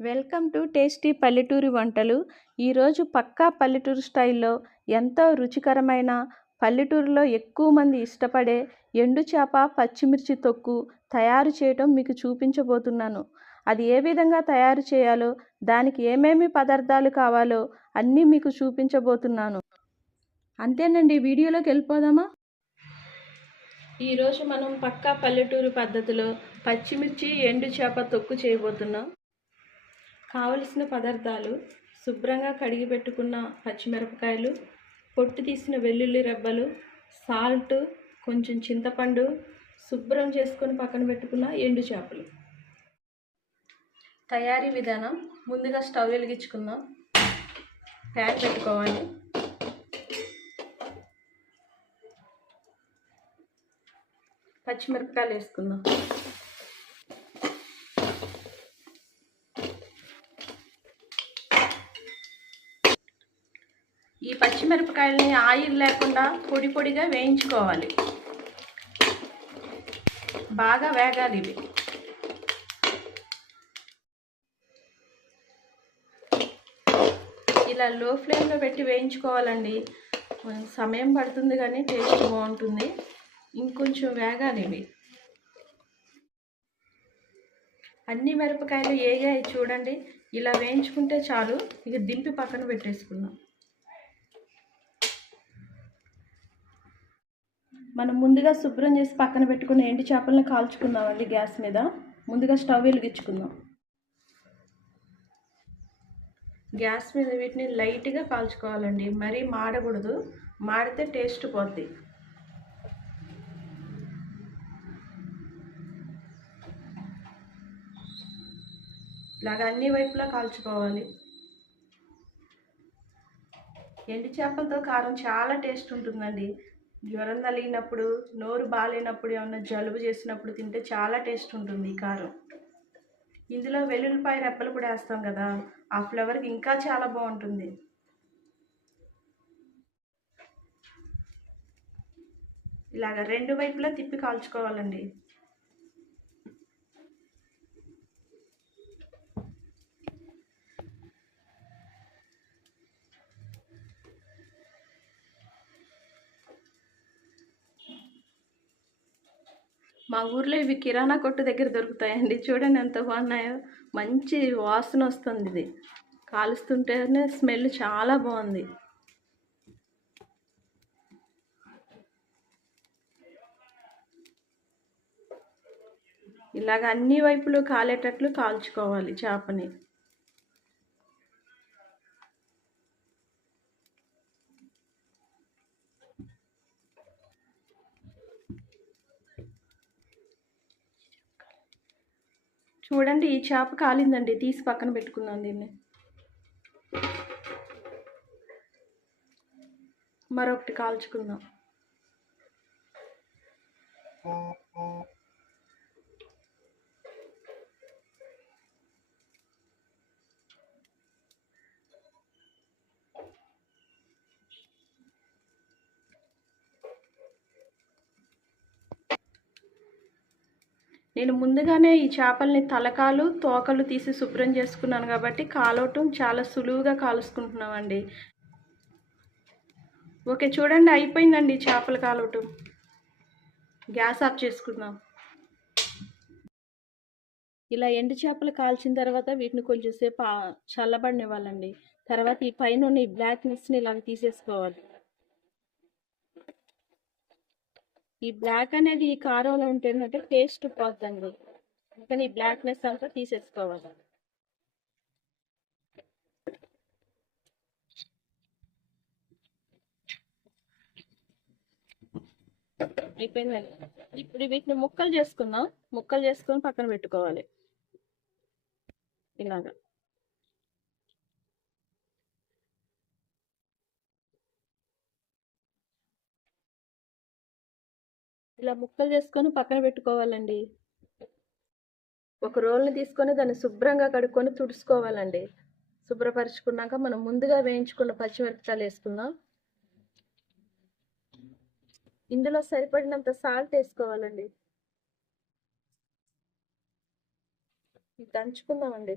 Welcome to tasty పల్లెటూరి వంటలు. ఈరోజు పక్కా పల్లెటూరు స్టైల్లో ఎంతో రుచికరమైన పల్లెటూరులో ఎక్కువ మంది ఇష్టపడే ఎండు చేప పచ్చిమిర్చి తొక్కు తయారు చేయటం మీకు చూపించబోతున్నాను. అది ఏ విధంగా తయారు చేయాలో, దానికి ఏమేమి పదార్థాలు కావాలో అన్నీ మీకు చూపించబోతున్నాను. అంతేనండి, వీడియోలోకి వెళ్ళిపోదామా? ఈరోజు మనం పక్కా పల్లెటూరు పద్ధతిలో పచ్చిమిర్చి ఎండు చేప తొక్కు చేయబోతున్నాం. కావలసిన పదార్థాలు: శుభ్రంగా కడిగి పెట్టుకున్న పచ్చిమిరపకాయలు, పొట్టు తీసిన వెల్లుల్లి రెబ్బలు, సాల్ట్, కొంచెం చింతపండు, శుభ్రం చేసుకొని పక్కన పెట్టుకున్న ఎండు చేపలు. తయారీ విధానం: ముందుగా స్టవ్ వెలిగించుకుందాం. ప్యాన్ పెట్టుకోవాలి. పచ్చిమిరపకాయలు వేసుకుందాం. ఈ పచ్చిమిరపకాయలని ఆయిల్ లేకుండా పొడి పొడిగా వేయించుకోవాలి. బాగా వేగాలి ఇవి. ఇలా లో ఫ్లేమ్లో పెట్టి వేయించుకోవాలండి. సమయం పడుతుంది కానీ టేస్ట్ బాగుంటుంది. ఇంకొంచెం వేగాలి ఇవి. అన్ని మిరపకాయలు ఏగాయి చూడండి. ఇలా వేయించుకుంటే చాలు. ఇక దింపి పక్కన పెట్టేసుకుందాం. మనం ముందుగా శుభ్రం చేసి పక్కన పెట్టుకున్న ఎండు చేపలను కాల్చుకుందామండి గ్యాస్ మీద. ముందుగా స్టవ్ వెలిగించుకుందాం. గ్యాస్ మీద వీటిని లైట్గా కాల్చుకోవాలండి, మరీ మాడకూడదు. మాడితే టేస్ట్ పోద్ది. ఇలాగ అన్ని వైపులా కాల్చుకోవాలి. ఎండు చేపలతో కారం చాలా టేస్ట్ ఉంటుందండి. జ్వరం తగిలినప్పుడు, నోరు బాగాలేనప్పుడు, ఏమన్నా జలుబు చేసినప్పుడు తింటే చాలా టేస్ట్ ఉంటుంది ఈ కారం. ఇందులో వెల్లుల్లిపాయ రెప్పలు కూడా వేస్తాం కదా, ఆ ఫ్లేవర్కి ఇంకా చాలా బాగుంటుంది. ఇలాగ రెండు వైపులా తిప్పి కాల్చుకోవాలండి. మా ఊర్లో ఇవి కిరాణా కొట్టు దగ్గర దొరుకుతాయండి. చూడండి ఎంత బాగున్నాయో. మంచి వాసన వస్తుంది. ఇది కాలుస్తుంటేనే స్మెల్ చాలా బాగుంది. ఇలాగ అన్ని వైపులు కాలేటట్లు కాల్చుకోవాలి చేపని. చూడండి, ఈ చేప కాలిందండి. తీసి పక్కన పెట్టుకుందాం. దీన్ని మరొకటి కాల్చుకుందాం. నేను ముందుగానే ఈ చేపల్ని తలకాలు, తోకలు తీసి శుభ్రం చేసుకున్నాను కాబట్టి కాలవటం చాలా సులువుగా కాలుసుకుంటున్నామండి. ఓకే, చూడండి అయిపోయిందండి చేపలు కాలవటం. గ్యాస్ ఆఫ్ చేసుకుందాం. ఇలా ఎండు చేపలు కాల్చిన తర్వాత వీటిని కొంచెం సేపు చల్లబడినివ్వాలండి. తర్వాత ఈ పైన ఉన్న ఈ బ్లాక్నెస్ని ఇలాగ తీసేసుకోవాలి. ఈ బ్లాక్ అనేది ఈ కారంలో ఉంటేనంటే టేస్ట్ పోద్దండి. కానీ ఈ బ్లాక్నెస్ అంతా తీసేసుకోవాలి. అయిపోయిందండి. ఇప్పుడు వీటిని ముక్కలు చేసుకుందాం. ముక్కలు చేసుకొని పక్కన పెట్టుకోవాలి. ఇలాగా ఇలా ముక్కలు చేసుకొని పక్కన పెట్టుకోవాలండి. ఒక రోల్ని తీసుకొని దాన్ని శుభ్రంగా కడుక్కొని తుడుచుకోవాలండి. శుభ్రపరుచుకున్నాక మనం ముందుగా వేయించుకున్న పచ్చిమిరపకాయలు వేసుకుందాం. ఇందులో సరిపడినంత సాల్ట్ వేసుకోవాలండి. దంచుకుందామండి.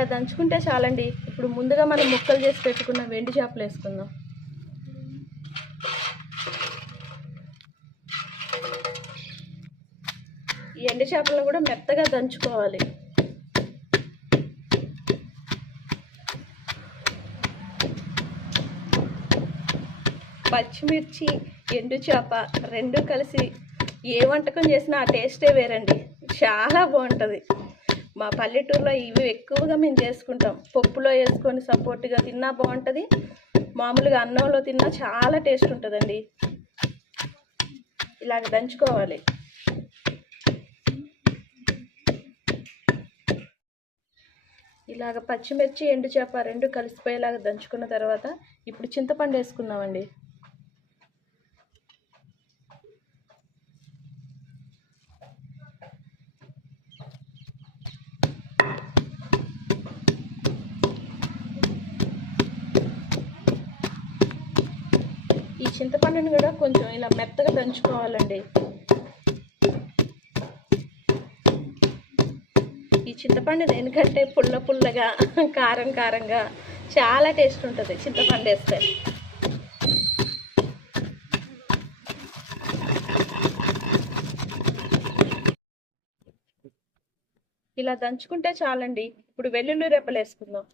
ఇలా దంచుకుంటే చాలండి. ఇప్పుడు ముందుగా మనం ముక్కలు చేసి పెట్టుకున్న వెండి చేపలు వేసుకుందాం. ఈ ఎండు చేపలను కూడా మెత్తగా దంచుకోవాలి. పచ్చిమిర్చి, ఎండు చేప రెండు కలిసి ఏ వంటకం చేసినా ఆ టేస్టే వేరండి. చాలా బాగుంటుంది. మా పల్లెటూరులో ఇవి ఎక్కువగా మేము చేసుకుంటాం. పప్పులో వేసుకొని సపోర్ట్గా తిన్నా బాగుంటుంది, మామూలుగా అన్నంలో తిన్నా చాలా టేస్ట్ ఉంటుందండి. ఇలాగ దంచుకోవాలి. ఇలాగ పచ్చిమిర్చి, ఎండు చేప రెండు కలిసిపోయేలాగా దంచుకున్న తర్వాత ఇప్పుడు చింతపండు వేసుకుందామండి. ఈ చింతపండుని కూడా కొంచెం ఇలా మెత్తగా దంచుకోవాలండి. ఈ చింతపండు దేనికంటే పుల్ల పుల్లగా, కారం కారంగా చాలా టేస్ట్ ఉంటుంది చింతపండు వేస్తే. ఇలా దంచుకుంటే చాలండి. ఇప్పుడు వెల్లుల్లి రెబ్బలు వేసుకుందాం.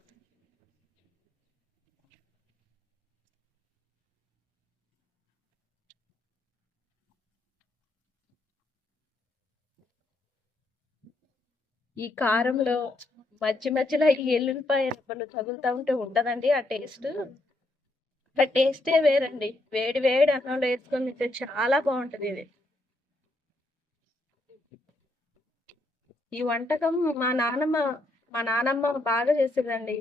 ఈ కారంలో మధ్యలో ఈ ఎల్లుల్లిపాయ రెబ్బలు తగులుతూ ఉంటే ఉండదండి ఆ టేస్ట్. ఆ టేస్టే వేరండి. వేడి వేడి అన్నంలో వేసుకొని తింటే చాలా బాగుంటుంది ఇది. ఈ వంటకం మా నానమ్మ బాగా చేసేదండి.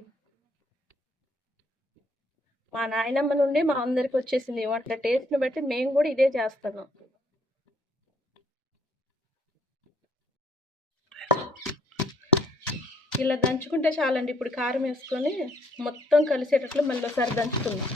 మా నాయనమ్మ నుండి మా అందరికి వచ్చేసింది ఈ వంట. టేస్ట్ని బట్టి మేము కూడా ఇదే చేస్తున్నాం. ఇలా దంచుకుంటే చాలండి. ఇప్పుడు కారం వేసుకొని మొత్తం కలిసేటట్లు మళ్ళీ ఒకసారి దంచుకుందాం.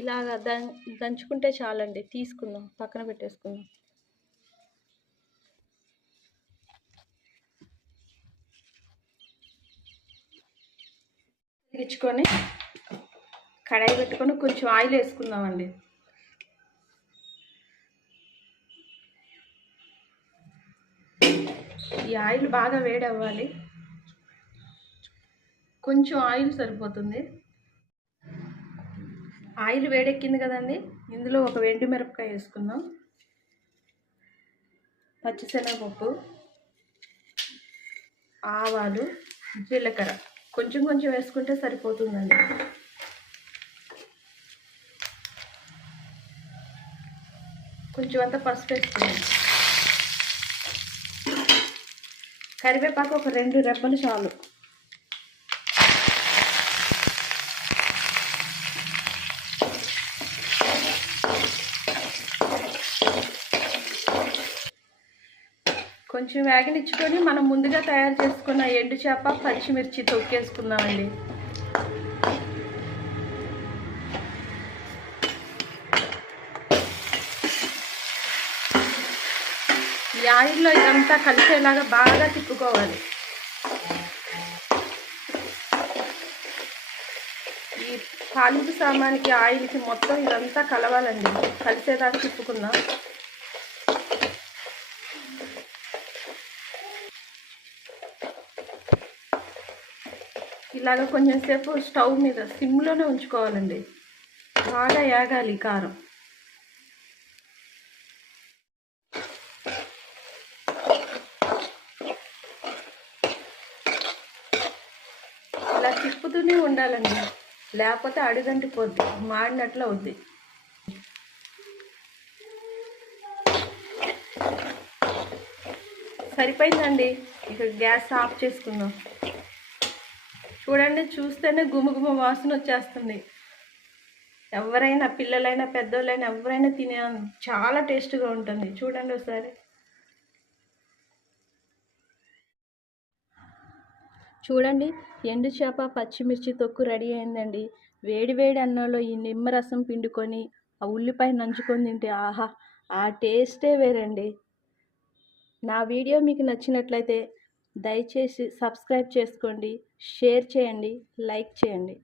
ఇలాగ దంచుకుంటే చాలండి. తీసుకుందాం, పక్కన పెట్టేసుకుందాం. ఇచ్చుకొని కడాయి పెట్టుకొని కొంచెం ఆయిల్ వేసుకుందామండి. ఈ ఆయిల్ బాగా వేడి అవ్వాలి. కొంచెం ఆయిల్ సరిపోతుంది. ఆయిల్ వేడెక్కింది కదండి, ఇందులో ఒక ఎండు మిరపకాయ వేసుకుందాం, పచ్చిశనగపప్పు, ఆవాలు, జీలకర్ర కొంచెం కొంచెం వేసుకుంటే సరిపోతుందండి. కొంచెం అంతా పసుపు వేసుకుందాం. కరివేపాకు ఒక 2 రెబ్బలు చాలు. కొంచెం వేగనిచ్చుకొని మనం ముందుగా తయారు చేసుకున్న ఎండు చేప, పచ్చిమిర్చి తొక్కేసుకుందామండి. ఈ ఆయిల్లో ఇదంతా కలిసేలాగా బాగా తిప్పుకోవాలి. ఈ తాలింపు సామానికి ఆయిల్కి మొత్తం ఇదంతా కలవాలండి. కలిసేదాకా తిప్పుకుందాం. ఇలాగ కొంచెం సేపు స్టవ్ మీద సిమ్లోనే ఉంచుకోవాలండి. బాగా యాగాలి కారం. ఇలా తిప్పుతూనే ఉండాలండి, లేకపోతే అడుగంటిపోద్ది, మాడినట్లు అవుద్ది. సరిపోయిందండి. ఇక గ్యాస్ ఆఫ్ చేసుకుందాం. చూడండి, చూస్తేనే గుమగుమ వాసన వచ్చేస్తుంది. ఎవరైనా పిల్లలైనా పెద్దోళ్ళైనా ఎవరైనా తినే చాలా టేస్ట్గా ఉంటుంది. చూడండి ఒకసారి. చూడండి, ఎండు చేప పచ్చిమిర్చి తొక్కు రెడీ అయిందండి. వేడి వేడి అన్నంలో ఈ నిమ్మరసం పిండుకొని ఆ ఉల్లిపాయ నంచుకొని తింటే ఆహా, ఆ టేస్టే వేరండి. నా వీడియో మీకు నచ్చినట్లయితే దయచేసి సబ్స్క్రైబ్ చేసుకోండి, షేర్ చేయండి, లైక్ చేయండి.